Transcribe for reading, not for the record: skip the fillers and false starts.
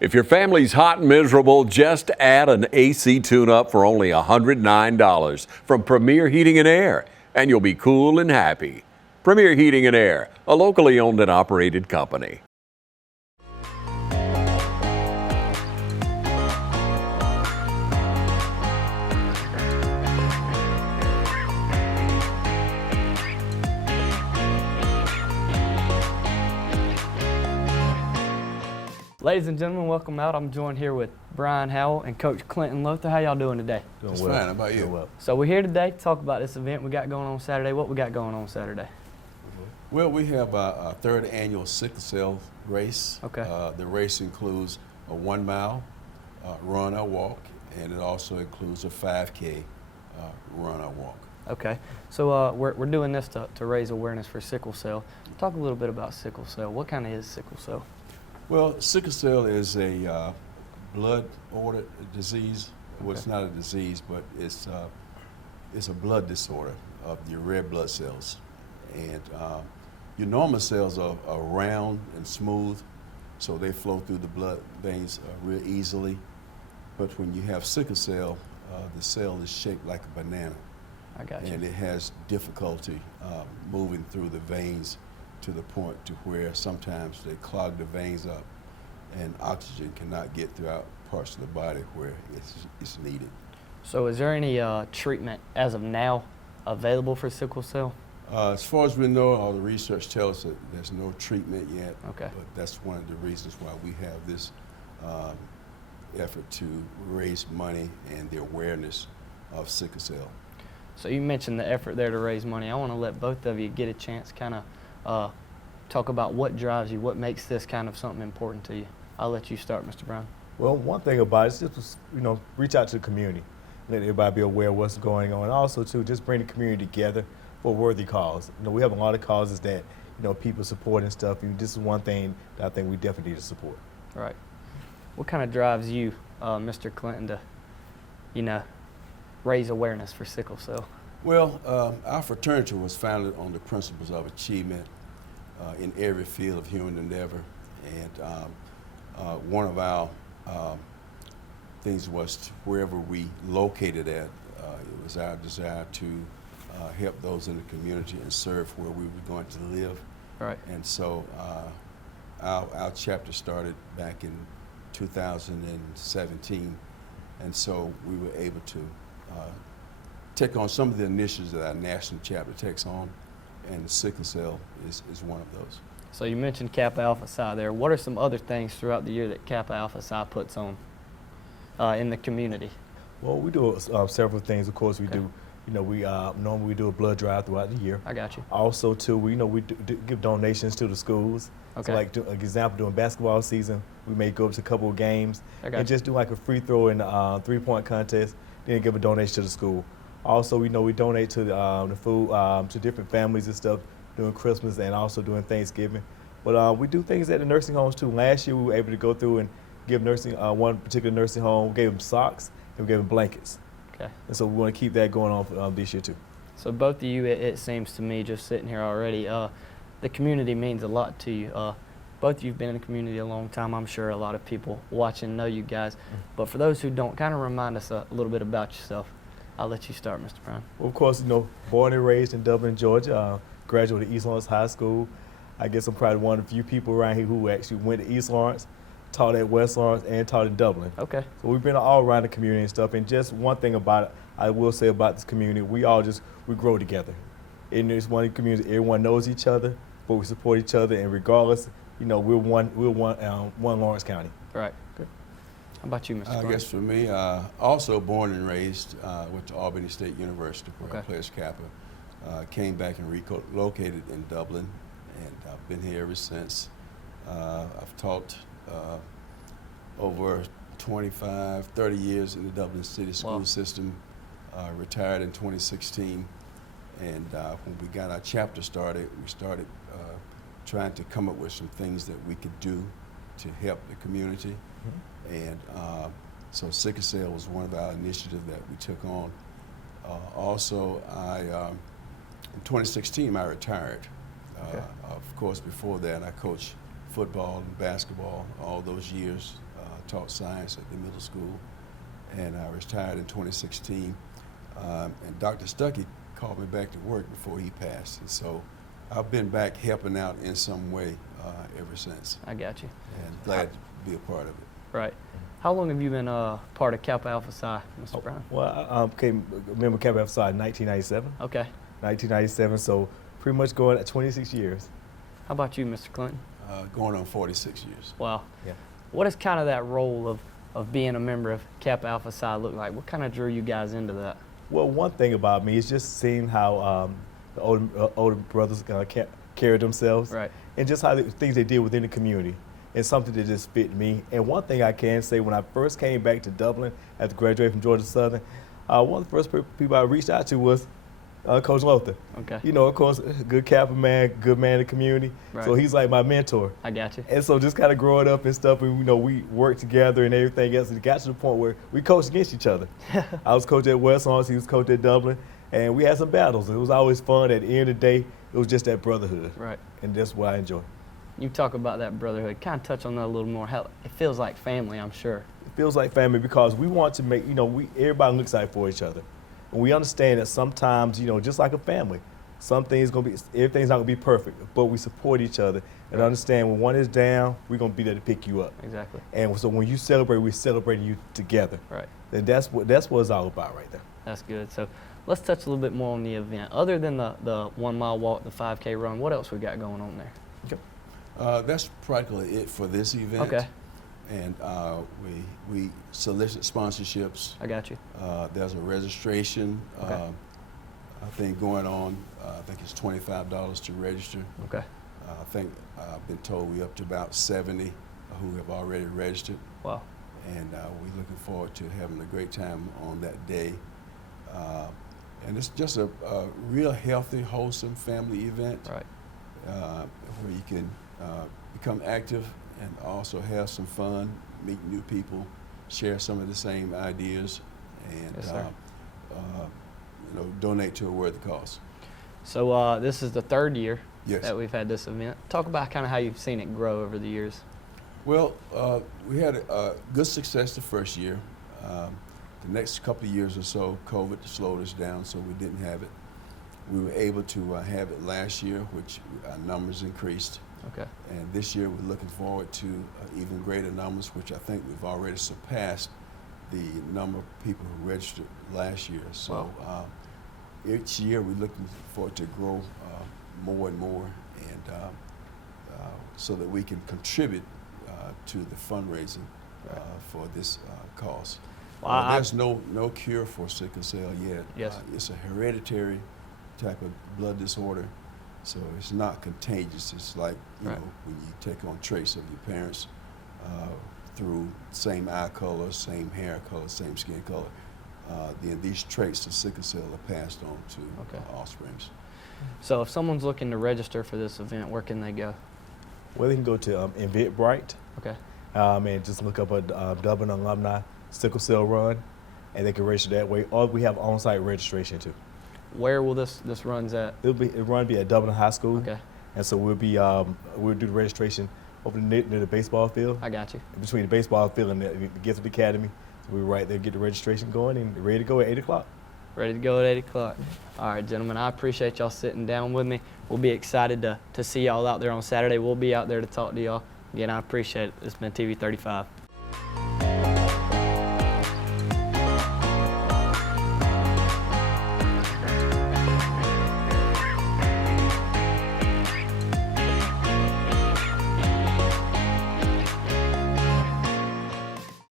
If your family's hot and miserable, just add an AC tune-up for only $109 from Premier Heating and Air, and you'll be cool and happy. Premier Heating and Air, a locally owned and operated company. Ladies and gentlemen, welcome out. I'm joined here with Brian Howell and Coach Clinton Lothar. How y'all doing today? Doing well. Fine. How about you? Well. So we're here today to talk about this event we got going on Saturday. What we got going on Saturday? Well, we have our third annual sickle cell race. Okay. The race includes a 1 mile run or walk, and it also includes a 5K run or walk. Okay. So we're doing this to raise awareness for sickle cell. Talk a little bit about sickle cell. What kind of is sickle cell? Well, sickle cell is a blood order disease. Well, Okay. it's not a disease, but it's a blood disorder of your red blood cells. And your normal cells are round and smooth, so they flow through the blood veins real easily. But when you have sickle cell, the cell is shaped like a banana. I got you. And it has difficulty moving through the veins to the point to where sometimes they clog the veins up and oxygen cannot get throughout parts of the body where it's needed. So is there any treatment as of now available for sickle cell? As far as we know, all the research tells us that there's no treatment yet. Okay. But that's one of the reasons why we have this effort to raise money and the awareness of sickle cell. So you mentioned the effort there to raise money. I want to let both of you get a chance kind of talk about what drives you, what makes this kind of something important to you. I'll let you start, Mr. Brown. Well, one thing about it is just, reach out to the community, let everybody be aware of what's going on. Also, too, just bring the community together for a worthy cause. We have a lot of causes that, people support and stuff. And this is one thing that I think we definitely need to support. Right. What kind of drives you, Mr. Clinton, to, raise awareness for sickle cell? Well, our fraternity was founded on the principles of achievement in every field of human endeavor. And one of our things was wherever we located at, it was our desire to help those in the community and serve where we were going to live. Right. And so our chapter started back in 2017. And so we were able to take on some of the initiatives that our national chapter takes on, and the sickle cell is one of those. So you mentioned Kappa Alpha Psi there. What are some other things throughout the year that Kappa Alpha Psi puts on in the community? Well, we do several things. Of course, we Okay. do. Normally we do a blood drive throughout the year. I got you. Also, too, we do give donations to the schools. Okay. So, like, an example, during basketball season, we may go up to a couple of games I got and you. just do like a free throw and three-point contest, then give a donation to the school. Also, we donate to the food to different families and stuff during Christmas and also during Thanksgiving. But we do things at the nursing homes too. Last year, we were able to go through and give one particular nursing home, gave them socks, and we gave them blankets. Okay. And so we want to keep that going on this year too. So both of you, it seems to me, just sitting here already, the community means a lot to you. Both of you have been in the community a long time. I'm sure a lot of people watching know you guys. But for those who don't, kind of remind us a little bit about yourself. I'll let you start, Mr. Brown. Well, of course, born and raised in Dublin, Georgia, graduated East Lawrence High School. I guess I'm probably one of the few people around here who actually went to East Lawrence, taught at West Lawrence, and taught in Dublin. Okay. So we've been all around the community and stuff. And just one thing about it, I will say about this community, we grow together. In this one community, everyone knows each other, but we support each other. And regardless, we're one Lawrence County. Right. Good. How about you, Mr. I Clinton? guess for me, also born and raised, went to Albany State University where I Okay. played Kappa. Came back and relocated in Dublin, and I've been here ever since. I've taught over 25, 30 years in the Dublin City school Wow. system. Retired in 2016, and when we got our chapter started, we started trying to come up with some things that we could do to help the community. And so sickle cell was one of our initiatives that we took on. Also, in 2016, I retired. Of course, before that, I coached football and basketball all those years taught science at the middle school, and I retired in 2016. And Dr. Stuckey called me back to work before he passed, and so I've been back helping out in some way ever since. I got you. And glad to be a part of it. Right. How long have you been part of Kappa Alpha Psi, Mr. Brown? Well, I became a member of Kappa Alpha Psi in 1997. Okay. 1997, so pretty much going at 26 years. How about you, Mr. Clinton? Going on 46 years. Wow. Yeah. What is kind of that role of being a member of Kappa Alpha Psi look like? What kind of drew you guys into that? Well, one thing about me is just seeing how the older brothers carry themselves, Right. and just how things they did within the community. It's something that just fit me. And one thing I can say, when I first came back to Dublin after graduating from Georgia Southern, one of the first people I reached out to was Coach Lothar. Okay. You know, of course, good Kappa man, good man in the community. Right. So he's like my mentor. I got you. And so just kind of growing up and stuff, and we worked together and everything else. And it got to the point where we coached against each other. I was coach at West Orange, he was coach at Dublin, and we had some battles. It was always fun. At the end of the day, it was just that brotherhood. Right. And that's what I enjoy. You talk about that brotherhood. Kind of touch on that a little more. How it feels like family, I'm sure. It feels like family because we want to make, everybody looks out for each other. And we understand that sometimes, just like a family, everything's not gonna be perfect, but we support each other and understand when one is down, we're gonna be there to pick you up. Exactly. And so when you celebrate, we're celebrating you together. Right. And that's what it's all about right there. That's good. So let's touch a little bit more on the event. Other than the 1 mile walk, the 5K run, what else we got going on there? That's practically it for this event. Okay. And we solicit sponsorships. I got you. There's a registration Okay. thing going on. I think it's $25 to register. Okay. I think I've been told we're up to about 70 who have already registered. Wow. And we're looking forward to having a great time on that day. And it's just a real healthy, wholesome family event. Right. Where you can become active and also have some fun, meet new people, share some of the same ideas, and Yes, sir. Donate to a worthy cause. So this is the 3rd year Yes. that we've had this event. Talk about kind of how you've seen it grow over the years. Well, we had a good success the first year. The next couple of years or so, COVID slowed us down, so we didn't have it. We were able to have it last year, which our numbers increased. Okay. And this year we're looking forward to even greater numbers, which I think we've already surpassed the number of people who registered last year. So each year we're looking forward to grow more and more, and so that we can contribute to the fundraising for this cause. Well, There's no cure for sickle cell yet. Yes. It's a hereditary type of blood disorder, so it's not contagious. It's like Right. when you take on traits of your parents through same eye color, same hair color, same skin color. Then these traits of sickle cell are passed on to offsprings. So if someone's looking to register for this event, where can they go? Well, they can go to Eventbrite Okay. and just look up a Dublin alumni sickle cell run, and they can register that way. Or we have on-site registration too. Where will this run's at? It'll run be at Dublin High School. Okay. And so we'll do the registration over near the baseball field. I got you. Between the baseball field and the Gifted Academy. So we're right there, get the registration going, and ready to go at 8 o'clock. Ready to go at 8 o'clock. All right, gentlemen, I appreciate y'all sitting down with me. We'll be excited to see y'all out there on Saturday. We'll be out there to talk to y'all. Again, I appreciate it. It's been TV 35.